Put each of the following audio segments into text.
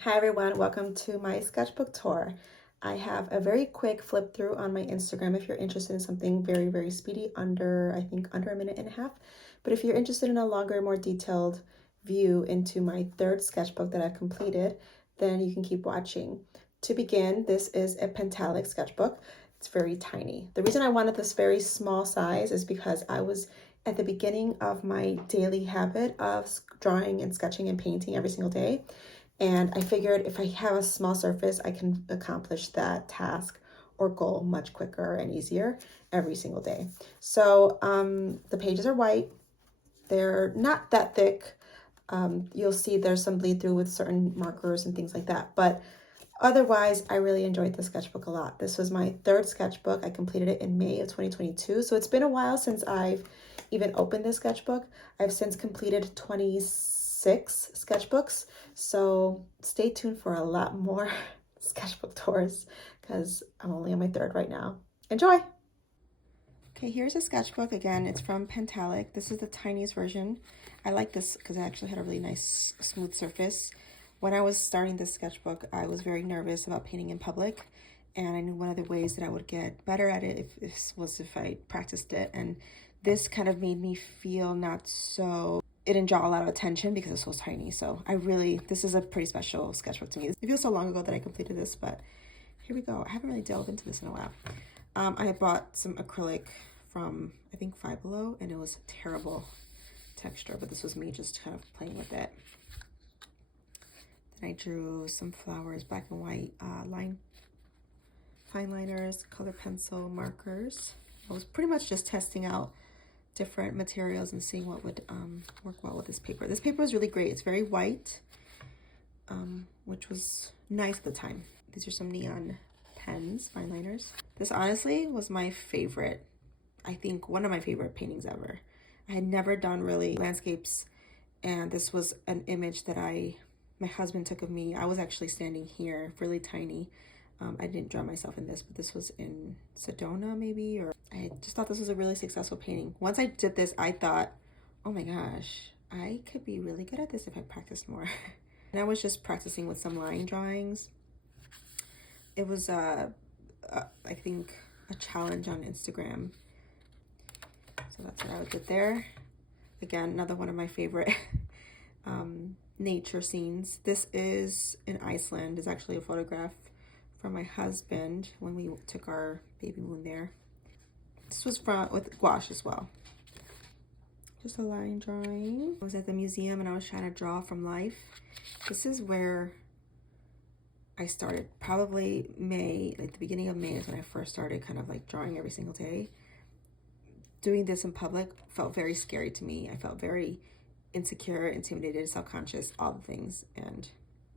Hi everyone, welcome to my sketchbook tour. I have a very quick flip through on my Instagram if you're interested in something very speedy, I think under a minute and a half. But if you're interested in a longer, more detailed view into my third sketchbook that I've completed, then you can keep watching. To begin, this is a Pentalic sketchbook. It's very tiny. The reason I wanted this very small size is because I was at the beginning of my daily habit of drawing and sketching and painting every single day. And I figured if I have a small surface, I can accomplish that task or goal much quicker and easier every single day. So the pages are white. They're not that thick. You'll see there's some bleed through with certain markers and things like that. But otherwise, I really enjoyed the sketchbook a lot. This was my third sketchbook. I completed it in May of 2022. So it's been a while since I've even opened this sketchbook. I've since completed 26 sketchbooks. So stay tuned for a lot more sketchbook tours because I'm only on my third right now. Enjoy! Okay, here's a sketchbook. Again, it's from Pentalic. This is the tiniest version. I like this because it actually had a really nice smooth surface. When I was starting this sketchbook, I was very nervous about painting in public, and I knew one of the ways that I would get better at it was if I practiced it. And this kind of made me feel not so, it didn't draw a lot of attention because it's so tiny. So this is a pretty special sketchbook to me. It feels so long ago that I completed this, but here we go. I haven't really delved into this in a while. I had bought some acrylic from, I think, Five Below, and it was terrible texture, but this was me just kind of playing with it. Then I drew some flowers, black and white, fine liners, color pencil, markers. I was pretty much just testing out different materials and seeing what would work well with this paper. This paper is really great. It's very white, which was nice at the time. These are some neon pens, fine liners. This honestly was my favorite, I think one of my favorite paintings ever. I had never done really landscapes, and this was an image that my husband took of me. I was actually standing here, really tiny. I didn't draw myself in this, but this was in Sedona maybe, or I just thought this was a really successful painting. Once I did this, I thought, oh my gosh, I could be really good at this if I practiced more. And I was just practicing with some line drawings. It was, I think, a challenge on Instagram. So that's what I did there. Again, another one of my favorite nature scenes. This is in Iceland. It's actually a photograph from my husband when we took our baby moon there. This was with gouache as well. Just a line drawing. I was at the museum and I was trying to draw from life. This is where I started, probably May, like the beginning of May is when I first started kind of like drawing every single day. Doing this in public felt very scary to me. I felt very insecure, intimidated, self-conscious, all the things,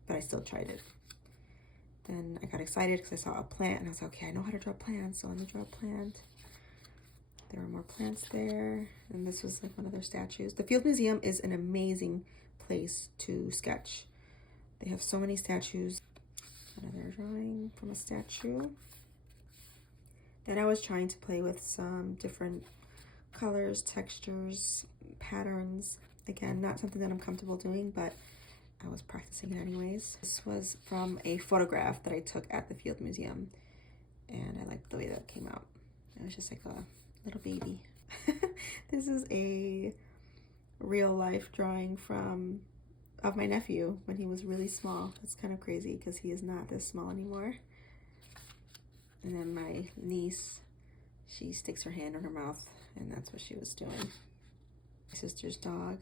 but I still tried it. Then I got excited because I saw a plant and I was like, okay, I know how to draw plants, so let me draw a plant. There were more plants there, and this was like one of their statues. The Field Museum is an amazing place to sketch. They have so many statues. Another drawing from a statue. Then I was trying to play with some different colors, textures, patterns. Again, not something that I'm comfortable doing, but I was practicing it anyways. This was from a photograph that I took at the Field Museum, and I liked the way that came out. It was just like a little baby. This is a real life drawing of my nephew when he was really small. It's kind of crazy because he is not this small anymore. And then my niece, she sticks her hand in her mouth, and that's what she was doing. My sister's dog.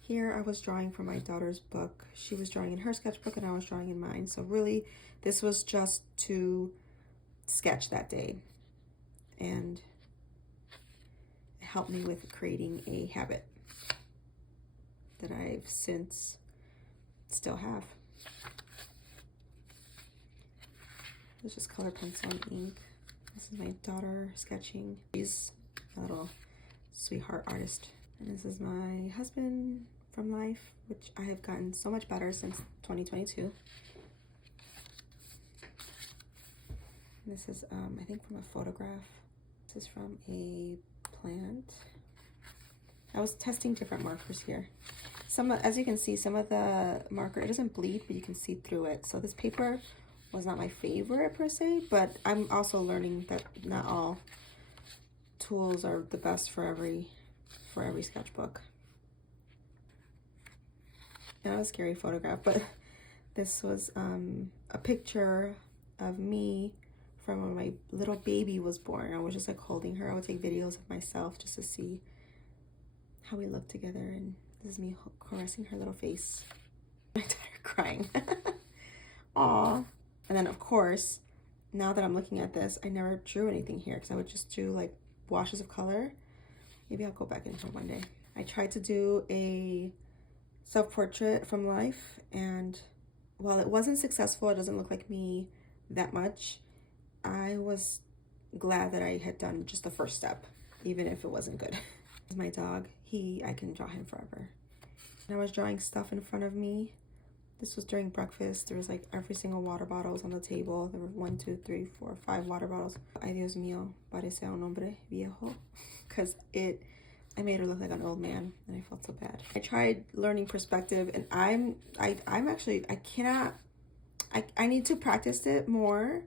Here I was drawing from my daughter's book. She was drawing in her sketchbook and I was drawing in mine. So really, this was just to sketch that day. And it helped me with creating a habit that I've since still have. It's just color pencil and ink. This is my daughter sketching. She's a little sweetheart artist. And this is my husband from life, which I have gotten so much better since 2022. And this is, I think, from a photograph. This is from a plant. I was testing different markers here. As you can see, some of the marker, it doesn't bleed, but you can see through it. So this paper was not my favorite per se, but I'm also learning that not all tools are the best for every sketchbook. Not a scary photograph, but this was a picture of me from when my little baby was born. I was just like holding her. I would take videos of myself just to see how we look together, and this is me caressing her little face. I'm tired crying. Aw. And then of course, now that I'm looking at this, I never drew anything here because I would just do like washes of color. Maybe I'll go back in here one day. I tried to do a self-portrait from life, and while it wasn't successful, it doesn't look like me that much. I was glad that I had done just the first step, even if it wasn't good. My dog, I can draw him forever. And I was drawing stuff in front of me. This was during breakfast. There was like every single water bottles on the table. There were 1, 2, 3, 4, 5 water bottles. Ay Dios mío, parece un hombre viejo. Because I made her look like an old man, and I felt so bad. I tried learning perspective, and I need to practice it more.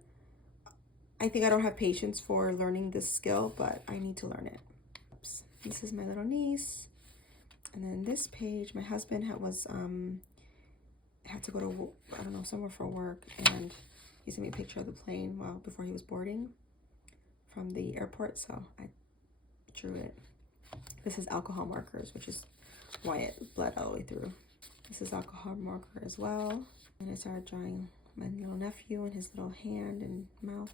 I think I don't have patience for learning this skill, but I need to learn it. Oops. This is my little niece. And then this page, my husband had to go to, I don't know, somewhere for work, and he sent me a picture of the plane before he was boarding from the airport, so I drew it. This is alcohol markers, which is why it bled all the way through. This is alcohol marker as well. And I started drawing my little nephew and his little hand and mouth.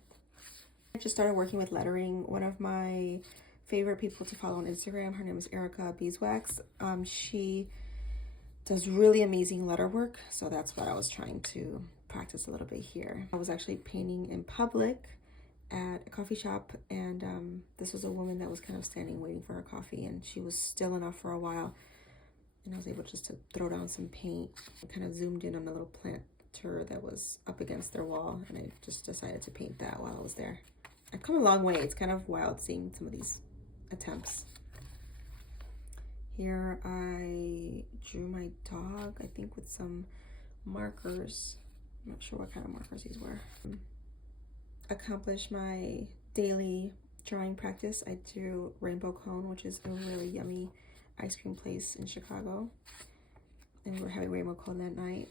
I just started working with lettering. One of my favorite people to follow on Instagram, her name is Erica Beeswax. She does really amazing letter work, so that's what I was trying to practice a little bit here. I was actually painting in public at a coffee shop, and this was a woman that was kind of standing waiting for her coffee, and she was still enough for a while, and I was able just to throw down some paint. I kind of zoomed in on a little planter that was up against their wall, and I just decided to paint that while I was there. I've come a long way. It's kind of wild seeing some of these attempts. Here I drew my dog, I think with some markers. I'm not sure what kind of markers these were. Accomplished my daily drawing practice. I drew Rainbow Cone, which is a really yummy ice cream place in Chicago. And we were having Rainbow Cone that night.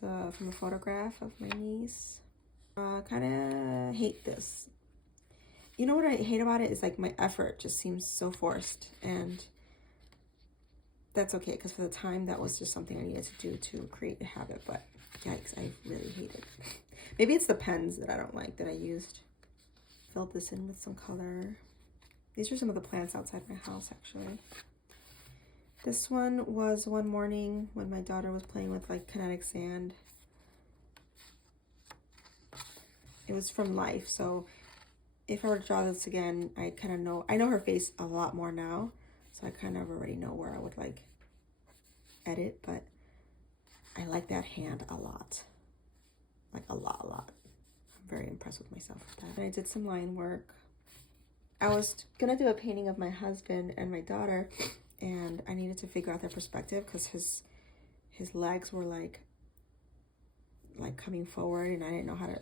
So from a photograph of my niece. Kind of hate this. You know what I hate about it is like my effort just seems so forced, and that's okay, because for the time that was just something I needed to do to create a habit, but yikes, I really hate it. Maybe it's the pens that I don't like that I used. Filled this in with some color. These are some of the plants outside my house, actually. This one was one morning when my daughter was playing with like kinetic sand. It was from life, so if I were to draw this again, I kind of know, I know her face a lot more now, so I kind of already know where I would like edit, but I like that hand a lot. Like a lot. I'm very impressed with myself with that. And I did some line work. I was gonna do a painting of my husband and my daughter, and I needed to figure out their perspective because his legs were like coming forward, and I didn't know how to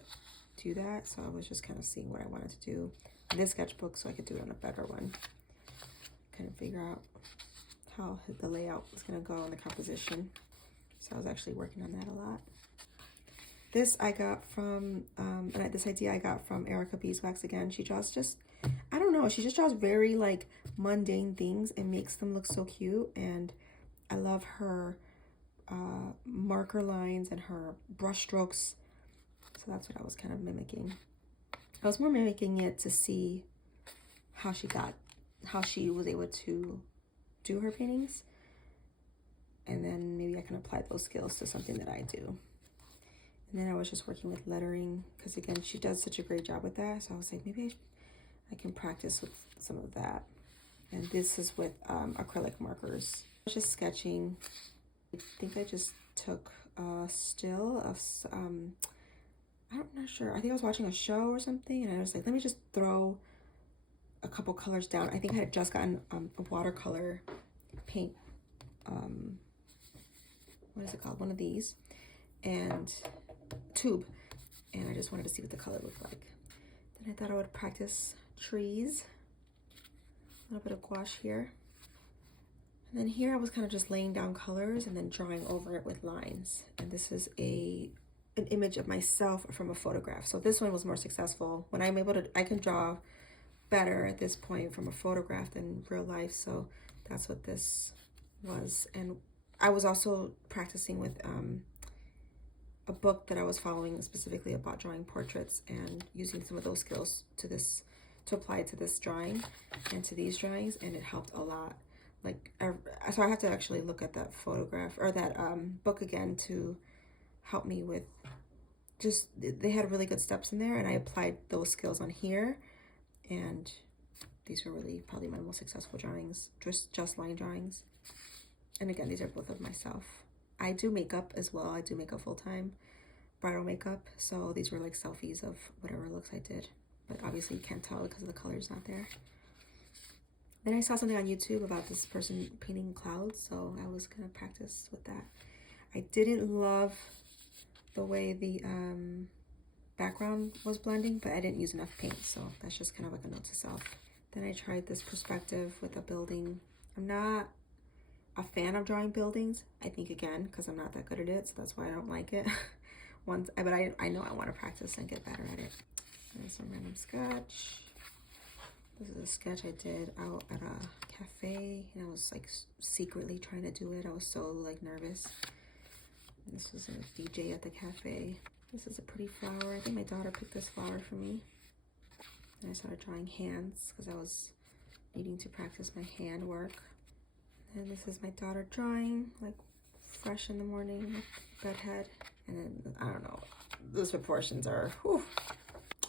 do that, so I was just kind of seeing what I wanted to do in this sketchbook so I could do it on a better one. Kind of figure out how the layout was going to go and the composition. So I was actually working on that a lot. This I got from, this idea I got from Erica Beeswax again. She draws just, I don't know, she just draws very like mundane things and makes them look so cute. And I love her marker lines and her brush strokes. So that's what I was kind of mimicking. I was more mimicking it to see how she was able to do her paintings. And then maybe I can apply those skills to something that I do. And then I was just working with lettering because again, she does such a great job with that. So I was like, maybe I can practice with some of that. And this is with acrylic markers. I was just sketching. I think I just took a still of, I'm not sure. I think I was watching a show or something, and I was like, let me just throw a couple colors down. I think I had just gotten a watercolor paint what is it called? One of these, and tube. And I just wanted to see what the color looked like. Then I thought I would practice trees. A little bit of gouache here. And then here I was kind of just laying down colors and then drawing over it with lines. And this is an image of myself from a photograph. So this one was more successful. When I'm able to, I can draw better at this point from a photograph than real life. So that's what this was. And I was also practicing with a book that I was following specifically about drawing portraits and using some of those skills to apply to this drawing and to these drawings, and it helped a lot. Like, so I have to actually look at that photograph or that book again to help me with just, they had really good steps in there, and I applied those skills on here, and these were really probably my most successful drawings, just line drawings. And again, these are both of myself. I do makeup as well. I do makeup full-time, bridal makeup. So these were like selfies of whatever looks I did. But obviously you can't tell because the color's not there. Then I saw something on YouTube about this person painting clouds. So I was gonna practice with that. I didn't love the way the background was blending, but I didn't use enough paint. So that's just kind of like a note to self. Then I tried this perspective with a building. I'm not a fan of drawing buildings, I think, again, because I'm not that good at it, so that's why I don't like it. But I know I want to practice and get better at it. And some random sketch. This is a sketch I did out at a cafe, and I was like secretly trying to do it. I was so like nervous. And this was a DJ at the cafe. This is a pretty flower. I think my daughter picked this flower for me. And I started drawing hands because I was needing to practice my hand work. And this is my daughter drawing, like fresh in the morning, bedhead. And then, I don't know, those proportions are, whew.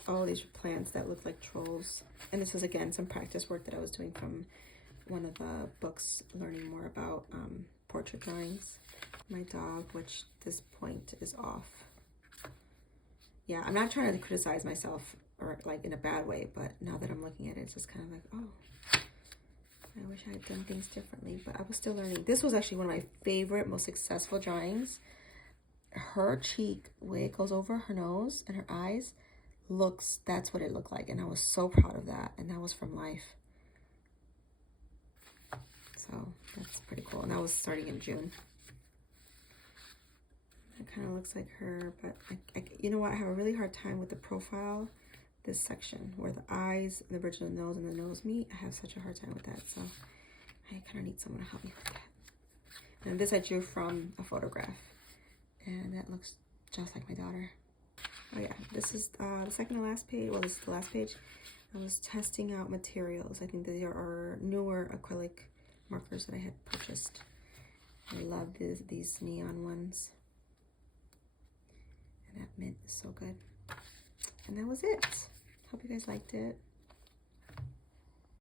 Oh, these are plants that look like trolls. And this is, again, some practice work that I was doing from one of the books, learning more about portrait drawings. My dog, which this point is off. Yeah, I'm not trying to criticize myself or like in a bad way, but now that I'm looking at it, it's just kind of like, oh, I wish I had done things differently, but I was still learning. This was actually one of my favorite, most successful drawings. Her cheek, the way it goes over her nose and her eyes, that's what it looked like. And I was so proud of that. And that was from life. So that's pretty cool. And that was starting in June. It kind of looks like her, but you know what? I have a really hard time with the profile. This section where the eyes, the bridge of the nose, and the nose meet. I have such a hard time with that, so I kind of need someone to help me with that. And this I drew from a photograph, and that looks just like my daughter. Oh yeah, this is the second to last page. Well, this is the last page. I was testing out materials. I think these are newer acrylic markers that I had purchased. I love these neon ones, and that mint is so good. And that was it. Hope you guys liked it.